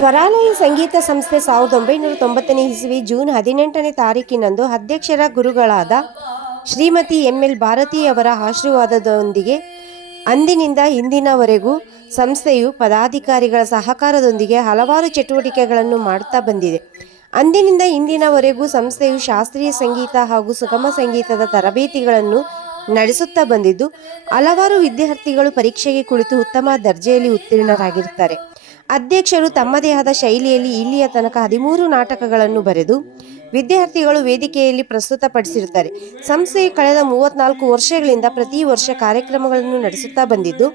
ಸ್ವರಾಲಯ ಸಂಗೀತ ಸಂಸ್ಥೆ ಸಾವಿರದ ಒಂಬೈನೂರ ತೊಂಬತ್ತನೇ ಇಸವಿ ಜೂನ್ ಹದಿನೆಂಟನೇ ತಾರೀಕಿನಂದು ಅಧ್ಯಕ್ಷರ ಗುರುಗಳಾದ ಶ್ರೀಮತಿ ಎಂ ಎಲ್ ಭಾರತೀಯವರ ಆಶೀರ್ವಾದದೊಂದಿಗೆ ಅಂದಿನಿಂದ ಇಂದಿನವರೆಗೂ ಸಂಸ್ಥೆಯು ಪದಾಧಿಕಾರಿಗಳ ಸಹಕಾರದೊಂದಿಗೆ ಹಲವಾರು ಚಟುವಟಿಕೆಗಳನ್ನು ಮಾಡುತ್ತಾ ಬಂದಿದೆ. ಅಂದಿನಿಂದ ಇಂದಿನವರೆಗೂ ಸಂಸ್ಥೆಯು ಶಾಸ್ತ್ರೀಯ ಸಂಗೀತ ಹಾಗೂ ಸುಗಮ ಸಂಗೀತದ ತರಬೇತಿಗಳನ್ನು ನಡೆಸುತ್ತಾ ಬಂದಿದ್ದು, ಹಲವಾರು ವಿದ್ಯಾರ್ಥಿಗಳು ಪರೀಕ್ಷೆಗೆ ಕುಳಿತು ಉತ್ತಮ ದರ್ಜೆಯಲ್ಲಿ ಉತ್ತೀರ್ಣರಾಗಿರುತ್ತಾರೆ. ಅಧ್ಯಕ್ಷರು ತಮ್ಮದೇ ಆದ ಶೈಲಿಯಲ್ಲಿ ಇಲ್ಲಿಯ ತನಕ ಹದಿಮೂರು ನಾಟಕಗಳನ್ನು ಬರೆದು, ವಿದ್ಯಾರ್ಥಿಗಳು ವೇದಿಕೆಯಲ್ಲಿ ಪ್ರಸ್ತುತಪಡಿಸಿರುತ್ತಾರೆ. ಸಂಸ್ಥೆ ಕಳೆದ ಮೂವತ್ನಾಲ್ಕು ವರ್ಷಗಳಿಂದ ಪ್ರತಿ ವರ್ಷ ಕಾರ್ಯಕ್ರಮಗಳನ್ನು ನಡೆಸುತ್ತಾ ಬಂದಿದ್ದು,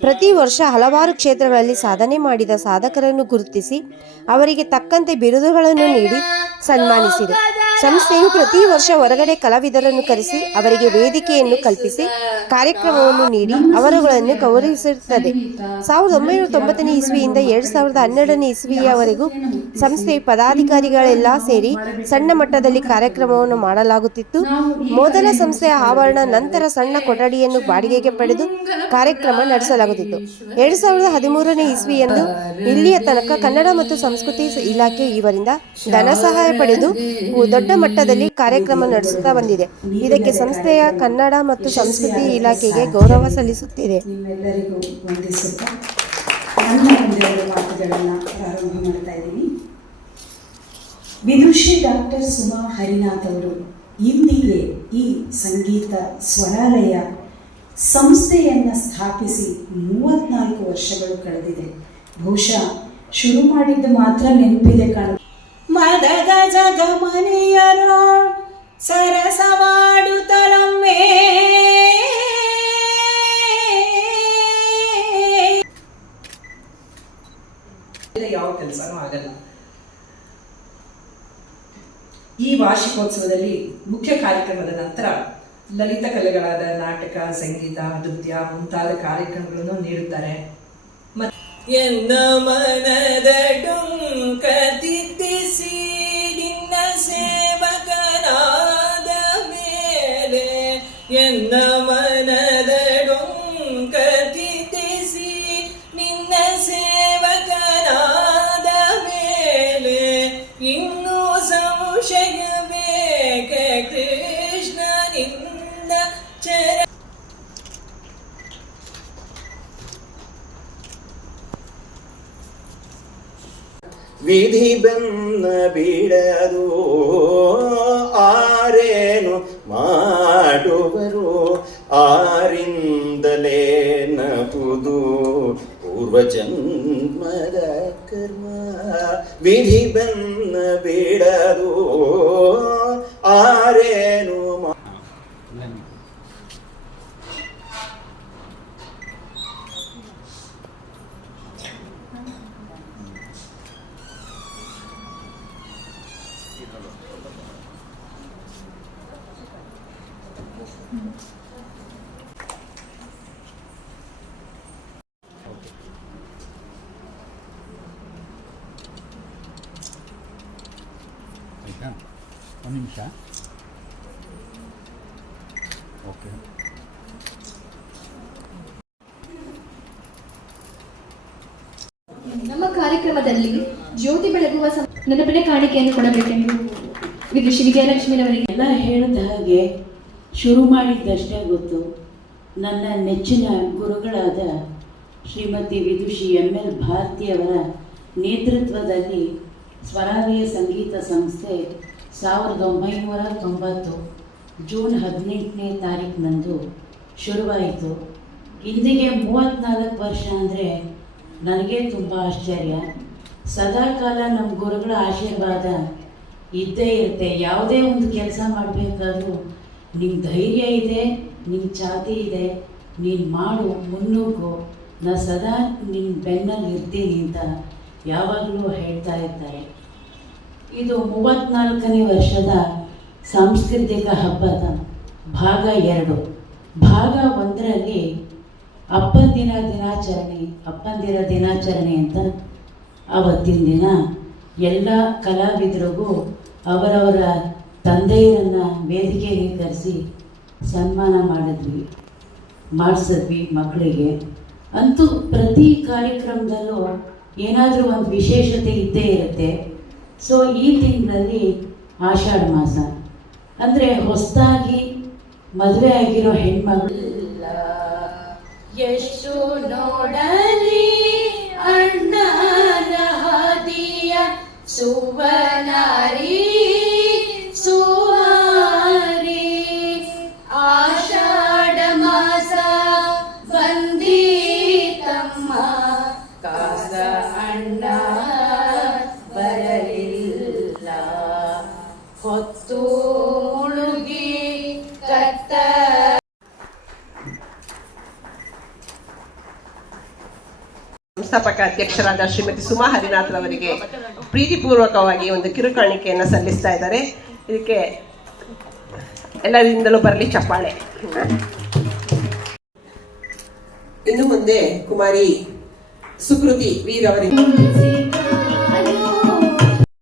ಪ್ರತಿ ವರ್ಷ ಹಲವಾರು ಕ್ಷೇತ್ರಗಳಲ್ಲಿ ಸಾಧನೆ ಮಾಡಿದ ಸಾಧಕರನ್ನು ಗುರುತಿಸಿ, ಅವರಿಗೆ ತಕ್ಕಂತೆ ಬಿರುದುಗಳನ್ನು ನೀಡಿ ಸನ್ಮಾನಿಸಿದೆ. ಸಂಸ್ಥೆಯು ಪ್ರತಿ ವರ್ಷ ಹೊರಗಡೆ ಕಲಾವಿದರನ್ನು ಕರೆಸಿ ಅವರಿಗೆ ವೇದಿಕೆಯನ್ನು ಕಲ್ಪಿಸಿ ಕಾರ್ಯಕ್ರಮವನ್ನು ನೀಡಿ ಅವರುಗಳನ್ನು ಗೌರವಿಸುತ್ತದೆ. ಸಾವಿರದ ಒಂಬೈನೂರ ತೊಂಬತ್ತನೇ ಇಸ್ವಿಯಿಂದ ಎರಡು ಸಾವಿರದ ಹನ್ನೆರಡನೇ ಇಸ್ವಿಯವರೆಗೂ ಸಂಸ್ಥೆಯ ಪದಾಧಿಕಾರಿಗಳೆಲ್ಲ ಸೇರಿ ಸಣ್ಣ ಮಟ್ಟದಲ್ಲಿ ಕಾರ್ಯಕ್ರಮವನ್ನು ಮಾಡಲಾಗುತ್ತಿತ್ತು. ಮೊದಲ ಸಂಸ್ಥೆಯ ಆವರಣ ನಂತರ ಸಣ್ಣ ಕೊಠಡಿಯನ್ನು ಬಾಡಿಗೆಗೆ ಪಡೆದು ಕಾರ್ಯಕ್ರಮ ನಡೆಸಲಾಗುತ್ತಿತ್ತು. ಎರಡು ಸಾವಿರದ ಹದಿಮೂರನೇ ಇಸ್ವಿಯಂದು ಇಲ್ಲಿಯ ತನಕ ಕನ್ನಡ ಮತ್ತು ಸಂಸ್ಕೃತಿ ಇಲಾಖೆ ಇವರಿಂದ ಧನ ಸಹಾಯ ಪಡೆದು ದೊಡ್ಡ ಮಟ್ಟದಲ್ಲಿ ಕಾರ್ಯಕ್ರಮ ನಡೆಸುತ್ತಾ ಬಂದಿದೆ. ಇದಕ್ಕೆ ಸಂಸ್ಥೆಯ ಕನ್ನಡ ಮತ್ತು ಸಂಸ್ಕೃತಿ ಇಲಾಖೆಗೆ ಗೌರವ ಸಲ್ಲಿಸುತ್ತಿದೆ. ವಿದುಷಿ ಡಾಕ್ಟರ್ ಸುಮಾ ಹರಿನಾಥ್ ಅವರು ಇಂದಿಗೆ ಈ ಸಂಗೀತ ಸ್ವರಾಲಯ ಸಂಸ್ಥೆಯನ್ನು ಸ್ಥಾಪಿಸಿ ಮೂವತ್ನಾಲ್ಕು ವರ್ಷಗಳು ಕಳೆದಿದೆ. ಬಹುಶಃ ಶುರು ಮಾಡಿದ್ದು ಮಾತ್ರ ನೆನಪಿದೆ ಕಾಣ ಮದಗ ಜಗಮನೆಯರೋ ಸರಸವಾಡುತ್ತಲೊಮ್ಮೆ ಯಾವ ಕೆಲಸನೂ ಆಗಲ್ಲ. ಈ ವಾರ್ಷಿಕೋತ್ಸವದಲ್ಲಿ ಮುಖ್ಯ ಕಾರ್ಯಕ್ರಮದ ನಂತರ ಲಲಿತ ಕಲೆಗಳಾದ ನಾಟಕ ಸಂಗೀತ ನೃತ್ಯ ಮುಂತಾದ ಕಾರ್ಯಕ್ರಮಗಳನ್ನು ನೀಡುತ್ತಾರೆ. ಮನದ ವಿಧಿ ಬೆನ್ನ ಬಿಡದು ಆರೇನು ಮಾಡುವರು? ಆರಿಂದಲೇ ನಪುದು ಪೂರ್ವ ಜನ್ಮದ ಕರ್ಮ. ವಿಧಿ ಬೆನ್ನ ಬಿಡದು ಆರೇನು ಆಯಿತಾ? ಒಂದು ನಿಮಿಷ. ಓಕೆ. ನಮ್ಮ ಕಾರ್ಯಕ್ರಮದಲ್ಲಿ ಜ್ಯೋತಿ ಬೆಳಗುವ ನೆನಪಿನ ಕಾಣಿಕೆಯನ್ನು ಕೊಡಬೇಕೆಂದು ಶ್ರೀ ವಿಜಯಲಕ್ಷ್ಮಿರವರಿಗೆ ಎಲ್ಲ ಹೇಳಿದ ಹಾಗೆ ಶುರು ಮಾಡಿದ್ದಷ್ಟೇ ಗೊತ್ತು. ನನ್ನ ನೆಚ್ಚಿನ ಗುರುಗಳಾದ ಶ್ರೀಮತಿ ವಿದುಷಿ ಎಂ ಎಲ್ ಭಾರತಿಯವರ ನೇತೃತ್ವದಲ್ಲಿ ಸ್ವರಾಲಯ ಸಂಗೀತ ಸಂಸ್ಥೆ ಸಾವಿರದ ಒಂಬೈನೂರ ತೊಂಬತ್ತು ಜೂನ್ ಹದಿನೆಂಟನೇ ತಾರೀಕಿನಂದು ಶುರುವಾಯಿತು. ಇಂದಿಗೆ ಮೂವತ್ತ್ನಾಲ್ಕು ವರ್ಷ ಅಂದರೆ ನನಗೆ ತುಂಬ ಆಶ್ಚರ್ಯ. ಸದಾಕಾಲ ನಮ್ಮ ಗುರುಗಳ ಆಶೀರ್ವಾದ ಇದ್ದೇ ಇರುತ್ತೆ. ಯಾವುದೇ ಒಂದು ಕೆಲಸ ಮಾಡಬೇಕಾದ್ರೂ ನಿನ್ನ ಧೈರ್ಯ ಇದೆ ನಿನ್ನ ಛಾತಿ ಇದೆ, ನೀನು ಮಾಡು ಮುನ್ನುಗ್ಗು. ನಾ ಸದಾ ನಿನ್ನ ಬೆನ್ನಲ್ಲಿ ಇರ್ತೀನಿ ಅಂತ ಯಾವಾಗಲೂ ಹೇಳ್ತಾ ಇರ್ತಾರೆ ಇದು ಮೂವತ್ತ್ನಾಲ್ಕನೇ ವರ್ಷದ ಸಾಂಸ್ಕೃತಿಕ ಹಬ್ಬದ ಭಾಗ ಎರಡು. ಭಾಗ ಒಂದರಲ್ಲಿ ಅಪ್ಪಂದಿರ ದಿನಾಚರಣೆ ಅಪ್ಪಂದಿರ ದಿನಾಚರಣೆ ಅಂತ ಆವತ್ತಿನ ದಿನ ಎಲ್ಲ ಕಲಾವಿದರಿಗೂ ಅವರವರ ತಂದೆಯರನ್ನು ವೇದಿಕೆಗೆ ಕರೆಸಿ ಸನ್ಮಾನ ಮಾಡಿದ್ವಿ, ಮಾಡಿಸಿದ್ವಿ ಮಕ್ಕಳಿಗೆ. ಅಂತೂ ಪ್ರತಿ ಕಾರ್ಯಕ್ರಮದಲ್ಲೂ ಏನಾದರೂ ಒಂದು ವಿಶೇಷತೆ ಇದ್ದೇ ಇರುತ್ತೆ. ಸೊ ಈ ತಿಂಗಳಲ್ಲಿ ಆಷಾಢ ಮಾಸ. ಅಂದರೆ ಹೊಸದಾಗಿ ಮದುವೆ ಆಗಿರೋ ಹೆಣ್ಮಗಳು. ಎಷ್ಟು ನೋಡಲಿ ಅಣ್ಣನ ಸುವನಾರಿ ಸುಮಾರಿ ಮಾಸ ಬಂದೀತಮ್ಮ. ಅಣ್ಣ ಬರಲಿಲ್ಲ. ಹೊತ್ತು ಮುಳುಗಿ ಸಂಸ್ಥಾಪಕ ಅಧ್ಯಕ್ಷರಾದ ಶ್ರೀಮತಿ ಸುಮಾ ಹರಿನಾಥ್ರವರಿಗೆ ಪ್ರೀತಿಪೂರ್ವಕವಾಗಿ ಒಂದು ಕಿರುಕಾಣಿಕೆಯನ್ನು ಸಲ್ಲಿಸ್ತಾ ಇದ್ದಾರೆ. ಇದಕ್ಕೆ ಎಲ್ಲರಿಂದಲೂ ಬರಲಿ ಚಪ್ಪಾಳೆ. ಇನ್ನು ಮುಂದೆ ಕುಮಾರಿ ಸುಕೃತಿ ವೀರವರಿಗೆ.